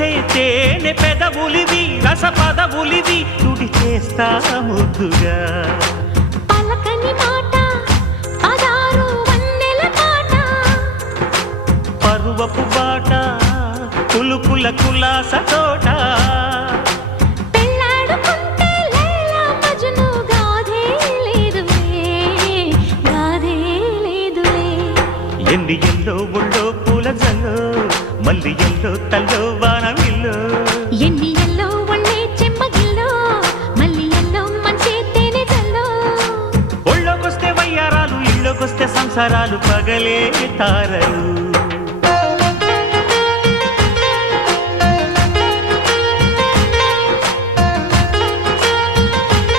మెరిసే తేనె పెదవులివి రస పదవులివి తుడి చేస్తా ముద్దుగా పలకని మాట పదారు వన్నెల పాట పరువపు బాట కులుకుల కులాస తోట పెళ్ళాడుకుంటే లైలా మజ్ను గాథే లేదులే ఎన్ని ఎల్లో ఒళ్ళో పూల జల్లో మల్లి ఎల్లో తల్లో వానవిల్లో ఎన్ని ఎల్లో ఒళ్ళే చెమ్మగిల్లో మల్లి ఎల్లో మంచి తేనె జల్లో ఒళ్ళోకొస్తే వయ్యారాలు ఇళ్ళోకొస్తే సంసారాలు పగలే తారలు